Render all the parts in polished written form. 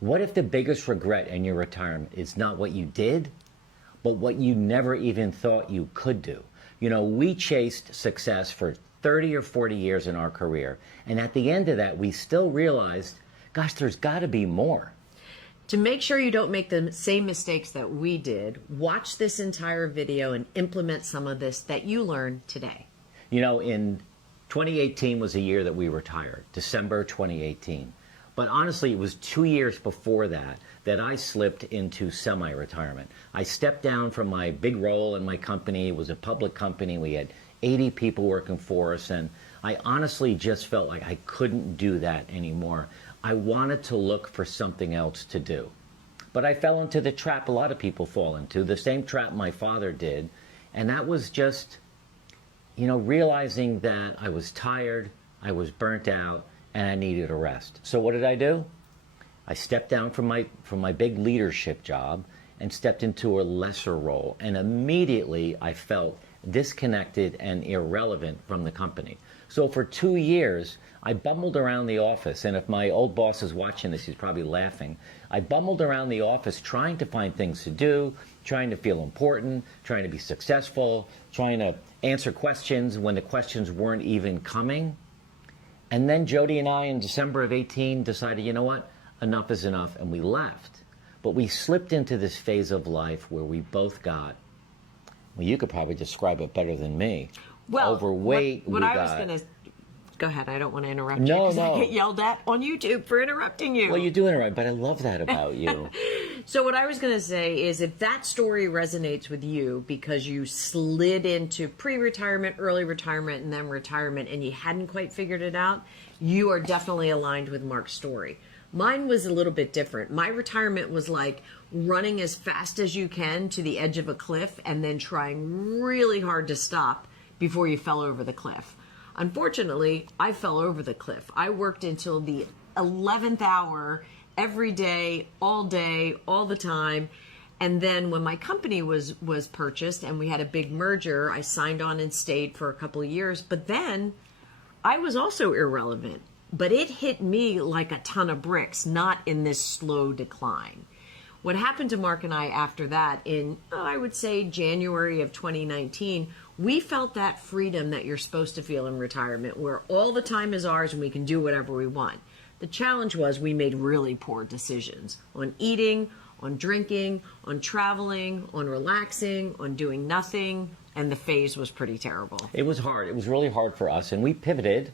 What if the biggest regret in your retirement is not what you did, but what you never even thought you could do? You know, we chased success for 30 or 40 years in our career, and at the end of that, we still realized, gosh, there's got to be more. To make sure you don't make the same mistakes that we did, watch this entire video and implement some of this that you learned today. You know, in 2018 was the year that we retired, December 2018. But honestly, it was 2 years before that that I slipped into semi-retirement. I stepped down from my big role in my company. It was a public company. We had 80 people working for us, and I honestly just felt like I couldn't do that anymore. I wanted to look for something else to do. But I fell into the trap a lot of people fall into, the same trap my father did, and that was just, you know, realizing that I was tired, I was burnt out, and I needed a rest. So what did I do? I stepped down from my big leadership job and stepped into a lesser role, and immediately I felt disconnected and irrelevant from the company. So for 2 years, I bumbled around the office, and if my old boss is watching this, he's probably laughing. I bumbled around the office trying to find things to do, trying to feel important, trying to be successful, trying to answer questions when the questions weren't even coming. And then Jody and I, in December of 18, decided, you know what, enough is enough, and we left. But we slipped into this phase of life where we both got, well, you could probably describe it better than me. Well, overweight. What I was going to... Go ahead, I don't want to interrupt you No, because no. I get yelled at on YouTube for interrupting you. Well, you do interrupt, but I love that about you. So what I was going to say is if that story resonates with you because you slid into pre-retirement, early retirement, and then retirement, and you hadn't quite figured it out, you are definitely aligned with Mark's story. Mine was a little bit different. My retirement was like running as fast as you can to the edge of a cliff and then trying really hard to stop before you fell over the cliff. Unfortunately, I fell over the cliff. I worked until the 11th hour every day, all the time. And then when my company was purchased and we had a big merger, I signed on and stayed for a couple of years. But then I was also irrelevant. But it hit me like a ton of bricks, not in this slow decline. What happened to Mark and I after that in, I would say, January of 2019, we felt that freedom that you're supposed to feel in retirement, where all the time is ours and we can do whatever we want. The challenge was we made really poor decisions on eating, on drinking, on traveling, on relaxing, on doing nothing, and the phase was pretty terrible. It was hard. It was really hard for us, and we pivoted,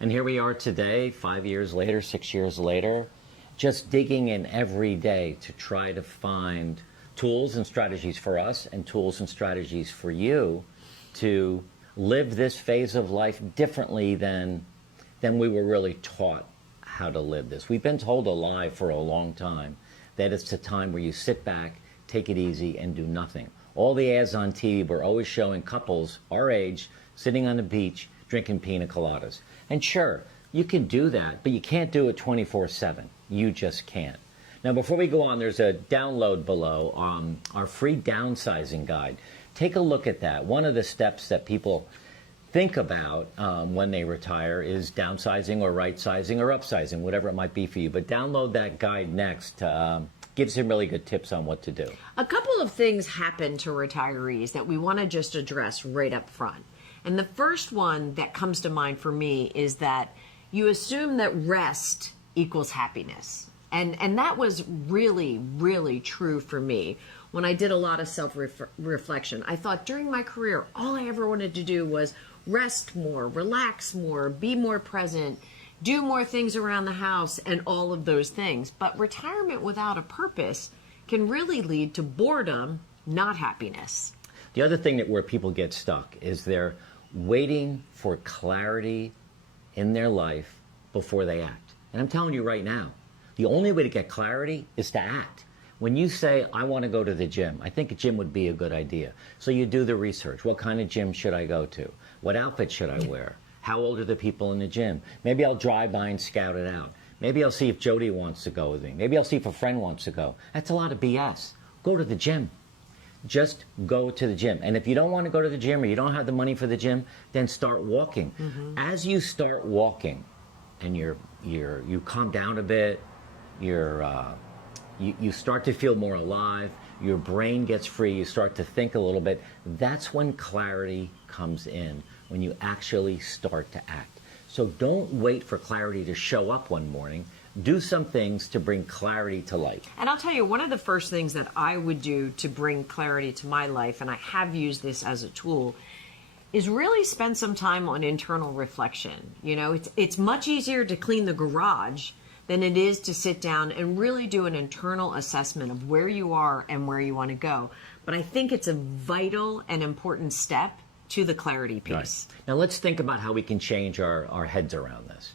and here we are today, 5 years later, 6 years later, just digging in every day to try to find tools and strategies for us and tools and strategies for you to live this phase of life differently than we were really taught how to live this. We've been told a lie for a long time, that it's a time where you sit back, take it easy, and do nothing. All the ads on TV were always showing couples our age sitting on the beach drinking pina coladas. And sure, you can do that, but you can't do it 24/7. You just can't. Now, before we go on, there's a download below, our free downsizing guide. Take a look at that. One of the steps that people think about when they retire is downsizing or right-sizing or upsizing, whatever it might be for you. But download that guide next. Gives some really good tips on what to do. A couple of things happen to retirees that we want to just address right up front. And the first one that comes to mind for me is that you assume that rest equals happiness. And that was really, really true for me. When I did a lot of self-reflection, I thought during my career, all I ever wanted to do was rest more, relax more, be more present, do more things around the house, and all of those things. But retirement without a purpose can really lead to boredom, not happiness. The other thing where people get stuck is they're waiting for clarity in their life before they act. And I'm telling you right now, the only way to get clarity is to act. When you say, I want to go to the gym, I think a gym would be a good idea. So you do the research. What kind of gym should I go to? What outfit should I wear? How old are the people in the gym? Maybe I'll drive by and scout it out. Maybe I'll see if Jody wants to go with me. Maybe I'll see if a friend wants to go. That's a lot of BS. Go to the gym. Just go to the gym. And if you don't want to go to the gym or you don't have the money for the gym, then start walking. As you start walking and you calm down a bit, you start to feel more alive, your brain gets free, you start to think a little bit. That's when clarity comes in, when you actually start to act. So don't wait for clarity to show up one morning. Do some things to bring clarity to life. And I'll tell you, one of the first things that I would do to bring clarity to my life, and I have used this as a tool, is really spend some time on internal reflection. You know, it's much easier to clean the garage than it is to sit down and really do an internal assessment of where you are and where you want to go. But I think it's a vital and important step to the clarity piece. Right. Now let's think about how we can change our heads around this.